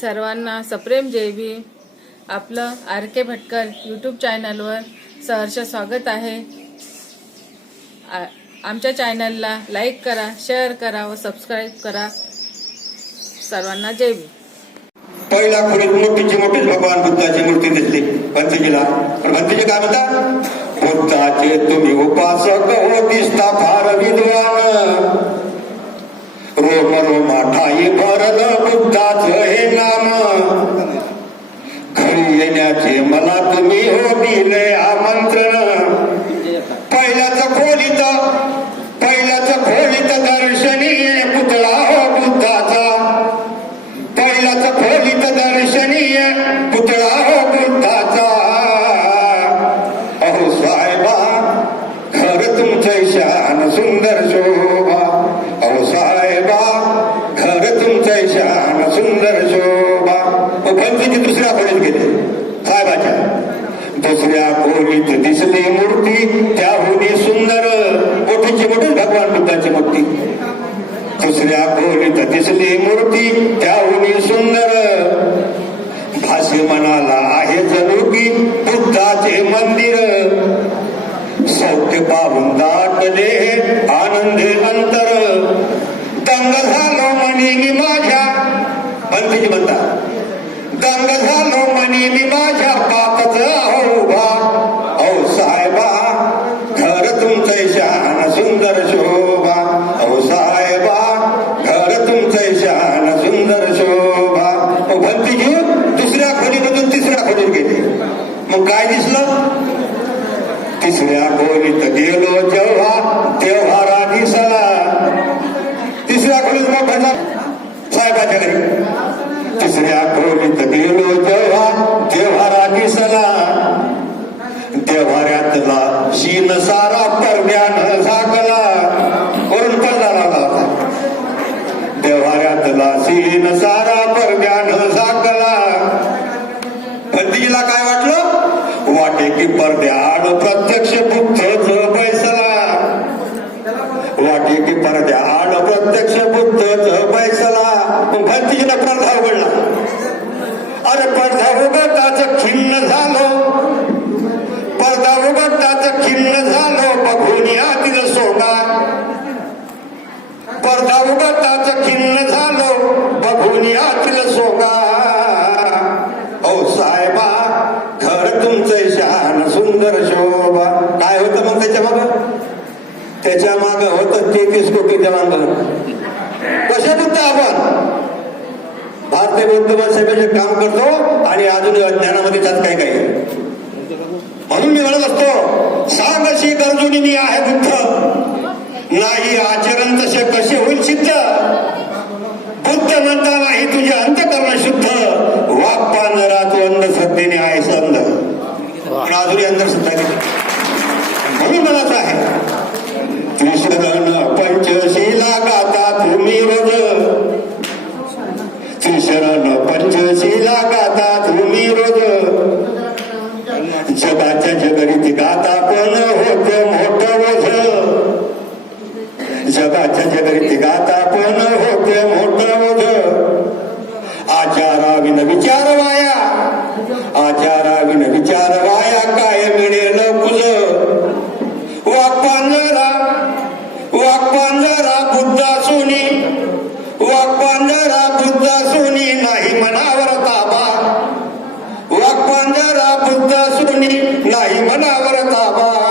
सर्वांना सप्रेम जय भीम. आपलं आर के भटकर यूट्यूब चॅनलवर सहर्ष स्वागत आहे. आमच्या चॅनलला लाईक करा शेअर करा व सबस्क्राईब करा. सर्वांना जय भीम. पहिला खोलीत मोठीची मोठीच भगवान बुद्धाची मूर्ती दिसली. भंतीजीला पण भंतीजी काय म्हणतात? बुद्धाचे तुम्ही उपासक हो दिसता फार घरी ठाई भरल बुद्धाच हे नाम. घरी येण्याचे मला तुम्ही हो दिले आमंत्रण. पहिल्याच खोलीत दुसऱ्या खोलीत दिसली मूर्ती त्याहुनी सुंदर मोठीची मोठी? भगवान बुद्धाची मूर्ती. दुसऱ्या खोलीत दिसली मूर्ती त्याहुनी सुंदर. भाष्य मनाला आहे जणू की बुद्धाचे मंदिर. सौख्य पाहून दाटले आनंदे अंतर. दंग झालो म्हणे मी माझ्या बंदीची म्हणतात. दंग झालो म्हणे मी माझ्या पापच तिसऱ्या खोलीत गेलो जेव्हा तेव्हा राणी सला. तिसऱ्या खोलीत मग भजन साहेबाच्या घरी. तिसऱ्या खोलीत गेलो जेव्हा तेव्हा राणी सला. देव्हाऱ्यातला शीन सारा परड्यानं झाकला. वरून पडला लावला होता. देव्हाऱ्यातला शीन सारा परड्यानं झाकला. भंतीला काय वाटलं? वाटे की पडद्या अप्रत्यक्ष बुद्ध जो बैसला वाटे की पडद्याआड अप्रत्यक्ष बुद्ध बैसला मग भंतीजीला पडदा उघडला. अरे पडदा उघडताच खिन्न झालो. पडदा उघडताच खिन्न झालो बघून आतील सोडा पडदा उघडताच खिन्न झालो बघून या सोगा ओ साहेबा घर तुमचं शान सुंदर बाबा काय होतं मग त्याच्या माग त्याच्या माग होतं तेहतीस कोटी जवान कसे बघतो आपण? भारतीय बौद्ध सभेचे काम करतो आणि अजून ज्ञानामध्ये त्यात काही काही म्हणून मी म्हणत असतो सांगशी गरजुनी मी आहे बुद्ध नाही आचरण तसे कसे होईल सिद्ध? बुद्ध म्हणता म्हणून आहे. त्रिशरण पंचशीला गाता तुम्ही रज. त्रिशरण पंचशीला गाता तुम्ही रज. जगाच्या जगरीत गाता पण होत मोठ ओझ जगाच्या जगरीत गाता पण होत मोठ वाक्पांजरा बुद्धा सोनी. वाक्पांजरा बुद्धा सोनी नाही मनावर ताबा. वाक्पांजरा बुद्धा सुनी नाही मनावर ताबा.